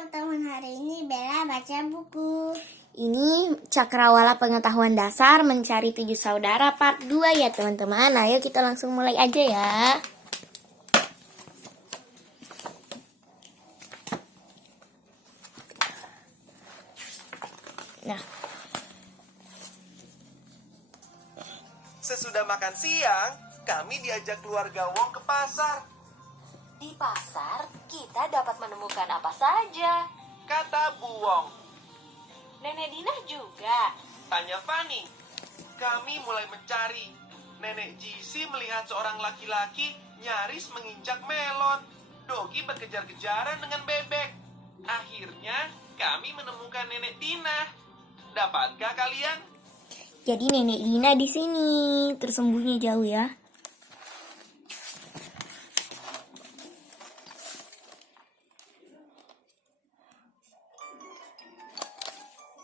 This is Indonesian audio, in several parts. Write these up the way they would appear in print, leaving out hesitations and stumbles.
teman-teman, hari ini Bella baca buku. Ini Cakrawala Pengetahuan Dasar Mencari 7 Saudara part 2 ya teman-teman. Ayo kita langsung mulai aja ya. Nah, sesudah makan siang, kami diajak keluarga Wong ke pasar. Di pasar, kita dapat menemukan apa saja. Kata Bu Wong. Nenek Dina juga. Tanya Fanny. Kami mulai mencari. Nenek Jisi melihat seorang laki-laki nyaris menginjak melon. Dogi berkejar-kejaran dengan bebek. Akhirnya, kami menemukan Nenek Dina. Dapatkah kalian? jadi Nenek Dina di sini tersembunyi jauh ya.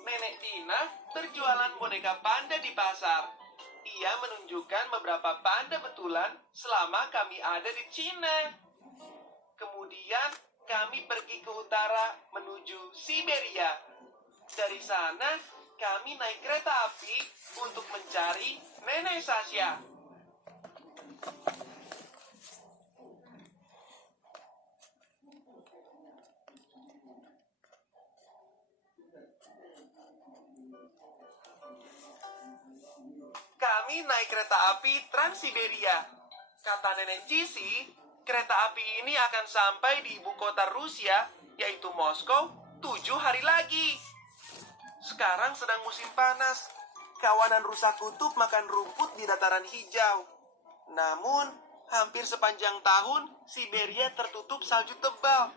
Nenek Dina berjualan boneka panda di pasar. Ia menunjukkan beberapa panda betulan selama kami ada di Cina. Kemudian kami pergi ke utara menuju Siberia. Dari sana kami naik kereta api untuk mencari Nenek Sasha. Kami naik kereta api Trans-Siberia. Kata Nenek Jisi, kereta api ini akan sampai di ibu kota Rusia, yaitu Moskow, 7 hari lagi. Sekarang sedang musim panas. Kawanan rusa kutub makan rumput di dataran hijau. Namun, hampir sepanjang tahun, Siberia tertutup salju tebal.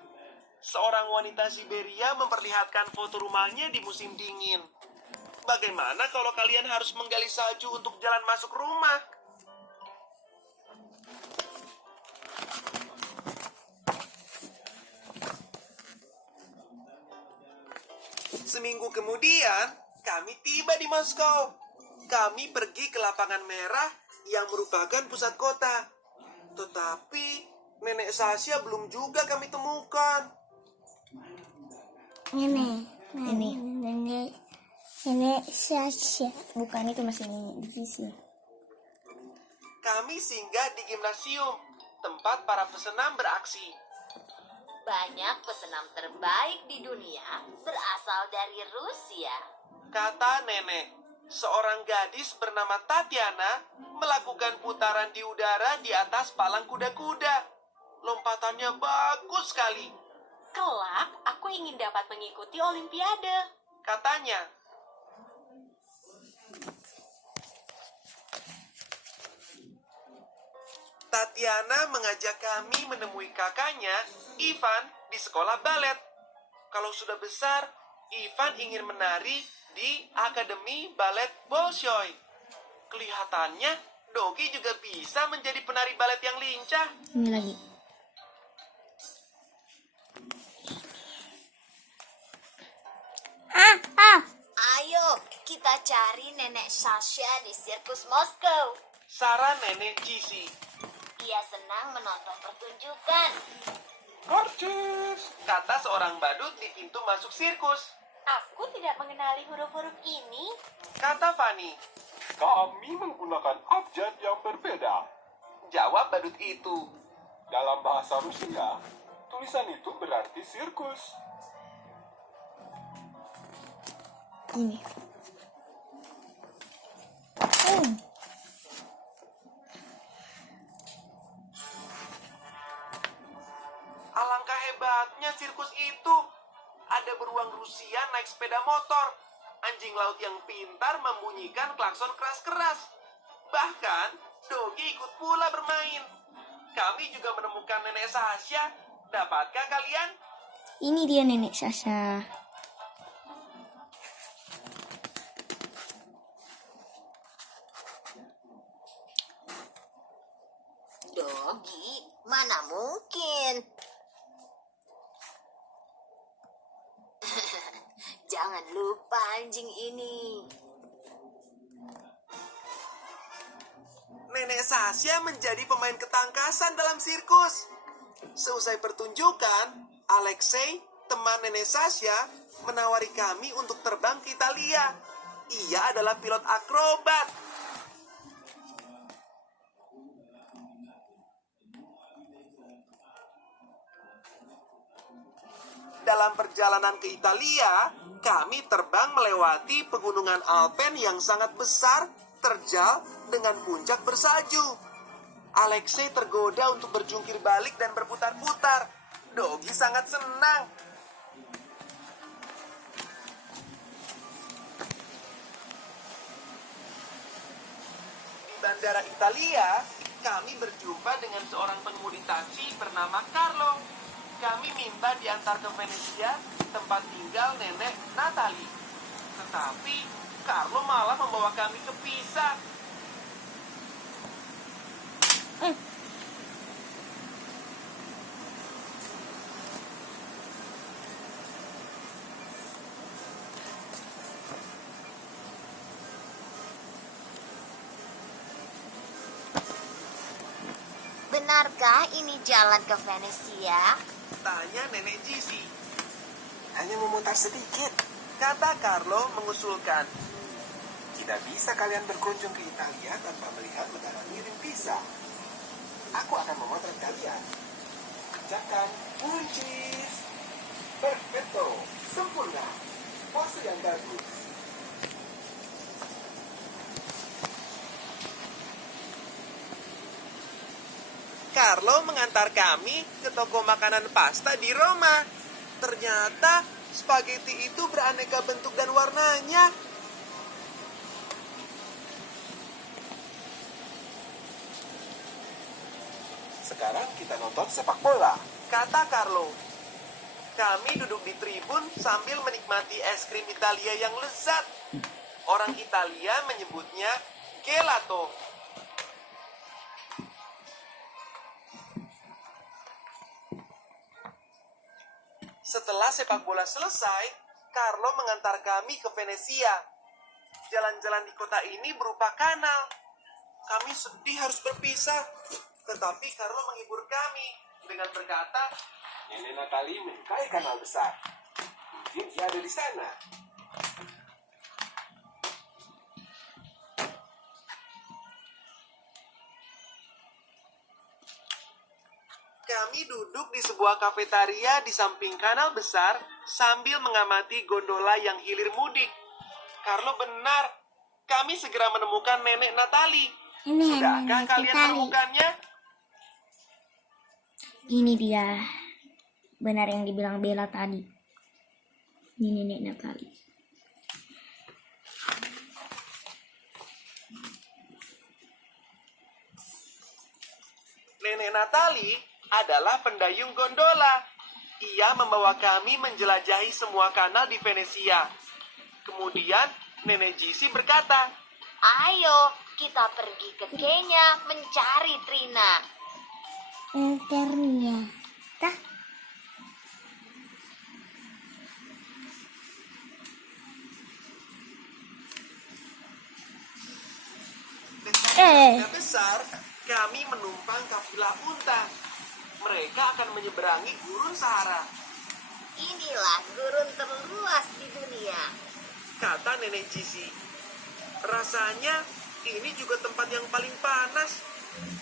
Seorang wanita Siberia memperlihatkan foto rumahnya di musim dingin. Bagaimana kalau kalian harus menggali salju untuk jalan masuk rumah? Seminggu kemudian, kami tiba di Moskow. Kami pergi ke lapangan merah yang merupakan pusat kota. Tetapi, Nenek Sasha belum juga kami temukan. Nenek Sasha. Bukan, itu masih Nenek di sini. Kami singgah di gimnasium, tempat para pesenam beraksi. Banyak pesenam terbaik di dunia berasal dari Rusia. Kata nenek, seorang gadis bernama Tatiana melakukan putaran di udara di atas palang kuda-kuda. Lompatannya bagus sekali, Kelak, aku ingin dapat mengikuti Olimpiade. katanya. Tatiana mengajak kami menemui kakaknya, Ivan, di sekolah balet. Kalau sudah besar, Ivan ingin menari di Akademi Balet Bolshoi. Kelihatannya, Dogi juga bisa menjadi penari balet yang lincah. Ini lagi. Ayo, kita cari Nenek Sasha di sirkus Moskow. Saran Nenek Jisi. Ia senang menonton pertunjukan. Korcus, kata seorang badut di pintu masuk sirkus. Aku tidak mengenali huruf-huruf ini. Kata Fanny. Kami menggunakan abjad yang berbeda. Jawab badut itu. Dalam bahasa Rusia, tulisan itu berarti sirkus. Ini. Alangkah hebatnya sirkus itu. Ada beruang Rusia naik sepeda motor. Anjing laut yang pintar membunyikan klakson keras-keras. Bahkan, Dogi ikut pula bermain. Kami juga menemukan Nenek Sasha. Dapatkah kalian? Ini dia Nenek Sasha. Dogi, mana mungkin? Jangan lupa anjing ini. Nenek Sasha menjadi pemain ketangkasan dalam sirkus. Seusai pertunjukan, Alexei, teman Nenek Sasha menawari kami untuk terbang ke Italia. Ia adalah pilot akrobat. Dalam perjalanan ke Italia, kami terbang melewati pegunungan Alpen yang sangat besar, terjal dengan puncak bersalju. Alexei tergoda untuk berjungkir balik dan berputar-putar. Dogi sangat senang. Di bandara Italia, kami berjumpa dengan seorang pengemudi taksi bernama Carlo. Kami minta diantar ke Venesia, tempat tinggal nenek Natalie. Tetapi Carlo malah membawa kami ke Pisa. Benarkah ini jalan ke Venesia? Tanya nenek Gisi. Hanya memutar sedikit. Kata Carlo mengusulkan. Tidak bisa kalian berkunjung ke Italia tanpa melihat negara mirip Pisa. Aku akan memotret kalian. Kerjakan kuncis. Perfecto. Sempurna. Pose yang bagus. Carlo mengantar kami ke toko makanan pasta di Roma. Ternyata spaghetti itu beraneka bentuk dan warnanya. Sekarang kita nonton sepak bola. Kata Carlo. Kami duduk di tribun sambil menikmati es krim Italia yang lezat. Orang Italia menyebutnya gelato. Setelah sepak bola selesai, Carlo mengantar kami ke Venesia. Jalan-jalan di kota ini berupa kanal. Kami sedih harus berpisah, tetapi Carlo menghibur kami dengan berkata, Nenek Natalie menyukai kanal besar. Mungkin dia ada di sana. kami duduk di sebuah kafetaria di samping kanal besar sambil mengamati gondola yang hilir mudik. Carlo benar, kami segera menemukan nenek Natalie. Ini Sudahkah nenek kalian Natalie. menemukannya? Ini dia. Benar yang dibilang Bella tadi. Ini nenek Natalie. Nenek Natalie adalah pendayung gondola. Ia membawa kami menjelajahi semua kanal di Venesia. Kemudian Nenek Gisi berkata, Ayo, kita pergi ke Kenya mencari Trina. Internia. Tah, dengan Eh. kereta besar, kami menumpang kafilah unta. Mereka akan menyeberangi gurun Sahara. Inilah gurun terluas di dunia. Kata Nenek Gisi. Rasanya ini juga tempat yang paling panas.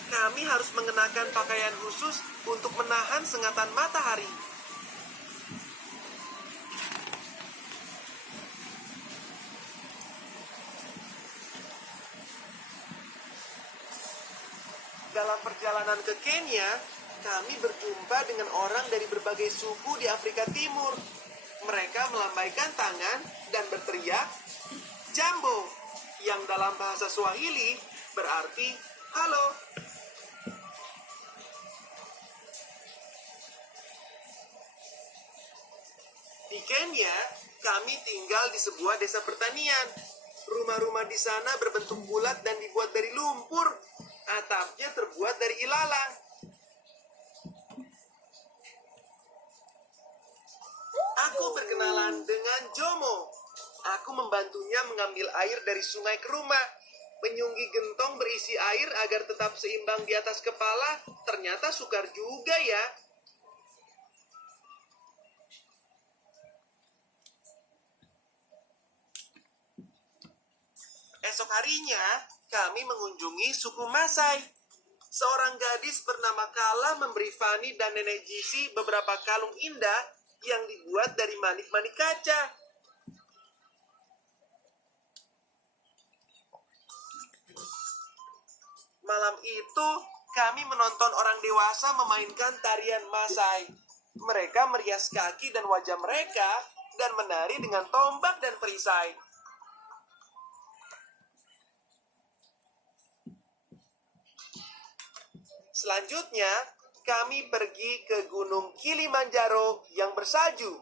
Kami harus mengenakan pakaian khusus untuk menahan sengatan matahari. Dalam perjalanan ke Kenya, kami berjumpa dengan orang dari berbagai suku di Afrika Timur. Mereka melambaikan tangan dan berteriak, Jambo, yang dalam bahasa Swahili berarti halo. Di Kenya, kami tinggal di sebuah desa pertanian. Rumah-rumah di sana berbentuk bulat dan dibuat dari lumpur. Atapnya terbuat dari ilalang. Aku berkenalan dengan Jomo. Aku membantunya mengambil air dari sungai ke rumah. Menyunggi gentong berisi air agar tetap seimbang di atas kepala. Ternyata sukar juga ya. Esok harinya, kami mengunjungi suku Masai. Seorang gadis bernama Kala memberi Fanny dan Nenek Jisi beberapa kalung indah yang dibuat dari manik-manik kaca. Malam itu, kami menonton orang dewasa memainkan tarian Masai. Mereka merias kaki dan wajah mereka dan menari dengan tombak dan perisai. Selanjutnya, kami pergi ke Gunung Kilimanjaro yang bersalju.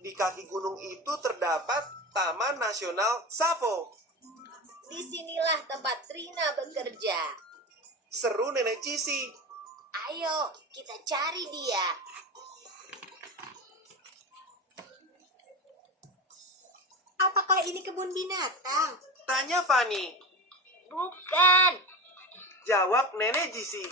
Di kaki gunung itu terdapat Taman Nasional Tsavo. Disinilah tempat Trina bekerja. Seru Nenek Jisi. Ayo, kita cari dia. Apakah ini kebun binatang? Tanya Fanny. Bukan, Jawab Nenek Jisi.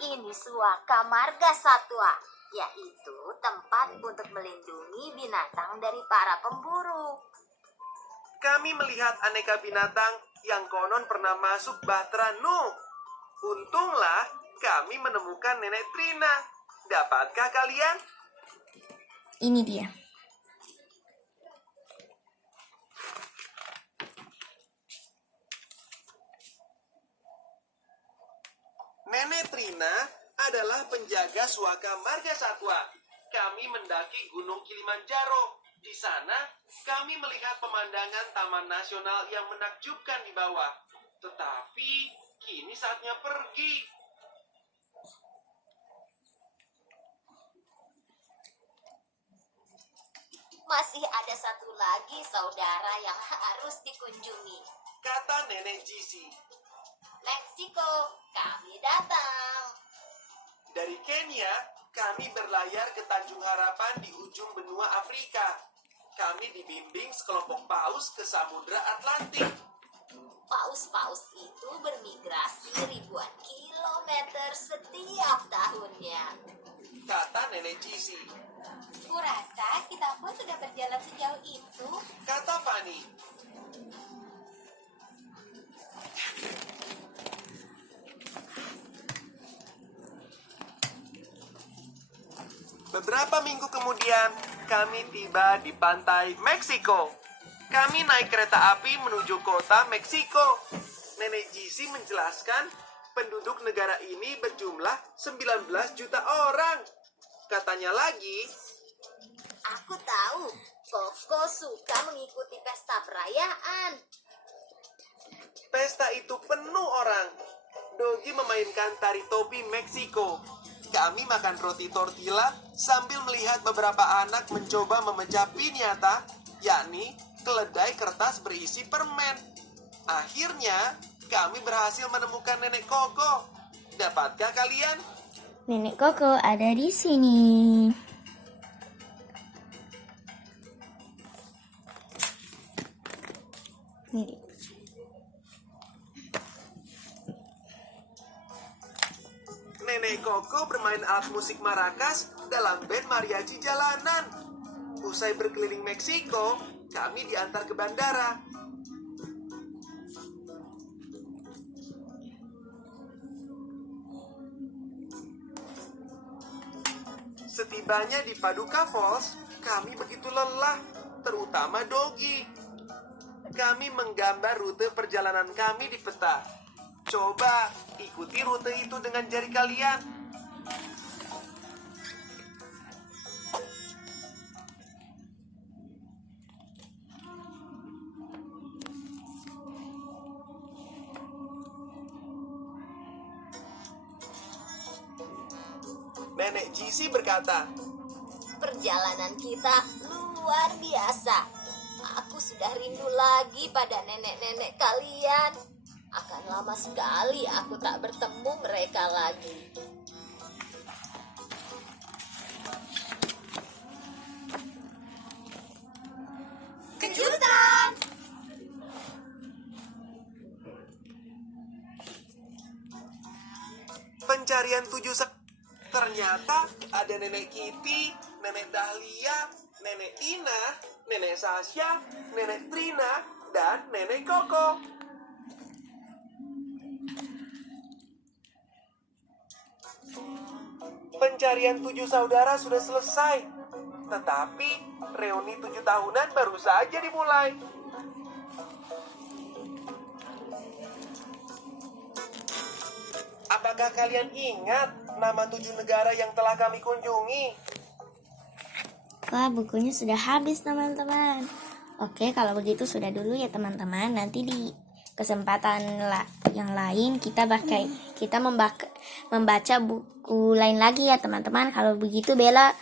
ini Suaka Marga Satwa, yaitu tempat untuk melindungi binatang dari para pemburu. Kami melihat aneka binatang yang konon pernah masuk Bahtera Nuh. Untunglah kami menemukan Nenek Trina. Dapatkah kalian? Ini dia. Nenek Trina adalah penjaga Suaka Marga Satwa. Kami mendaki Gunung Kilimanjaro. Di sana, kami melihat pemandangan Taman Nasional yang menakjubkan di bawah. Tetapi, kini saatnya pergi. Masih ada satu lagi saudara yang harus dikunjungi. Kata Nenek Jisi. Meksiko, kami datang. Dari Kenya, kami berlayar ke Tanjung Harapan di ujung benua Afrika. Kami dibimbing sekelompok paus ke Samudra Atlantik. Paus-paus itu bermigrasi ribuan kilometer setiap tahunnya. Kata Nenek Jisi. Kurasa kita pun sudah berjalan sejauh itu. Kata Fanny. Beberapa minggu kemudian, kami tiba di pantai Meksiko. Kami naik kereta api menuju kota Meksiko. Nenek Jisi menjelaskan, penduduk negara ini berjumlah 19 juta orang. Katanya lagi, Aku tahu, Koko suka mengikuti pesta perayaan. pesta itu penuh orang. Dogi memainkan tari topi Meksiko. Kami makan roti tortilla sambil melihat beberapa anak mencoba memecah piñata, yakni keledai kertas berisi permen. Akhirnya, kami berhasil menemukan Nenek Koko. Dapatkah kalian? Nenek Koko ada di sini. Nih. Nenek Koko bermain alat musik maracas dalam band mariachi jalanan. Usai berkeliling Meksiko, kami diantar ke bandara. Setibanya di Paducah Falls, kami begitu lelah, terutama Dogi. Kami menggambar rute perjalanan kami di peta. Coba ikuti rute itu dengan jari kalian. Nenek Jisi berkata, Perjalanan kita luar biasa. Aku sudah rindu lagi pada nenek-nenek kalian. Akan lama sekali aku tak bertemu mereka lagi. Kejutan! pencarian 7 ternyata ada Nenek Kitty, Nenek Dahlia, Nenek Tina, Nenek Sasha, Nenek Trina, dan Nenek Koko. Pencarian 7 saudara sudah selesai. Tetapi reuni 7 tahunan baru saja dimulai. Apakah kalian ingat nama 7 negara yang telah kami kunjungi? Wah, bukunya sudah habis teman-teman. Oke, kalau begitu sudah dulu ya teman-teman. Nanti di kesempatan yang lain kita membaca buku lain lagi ya teman-teman. Kalau begitu Bella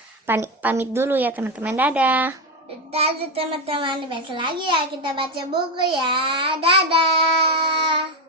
pamit dulu ya teman-teman. Dadah. Dadah teman-teman, besok lagi ya kita baca buku ya. Dadah.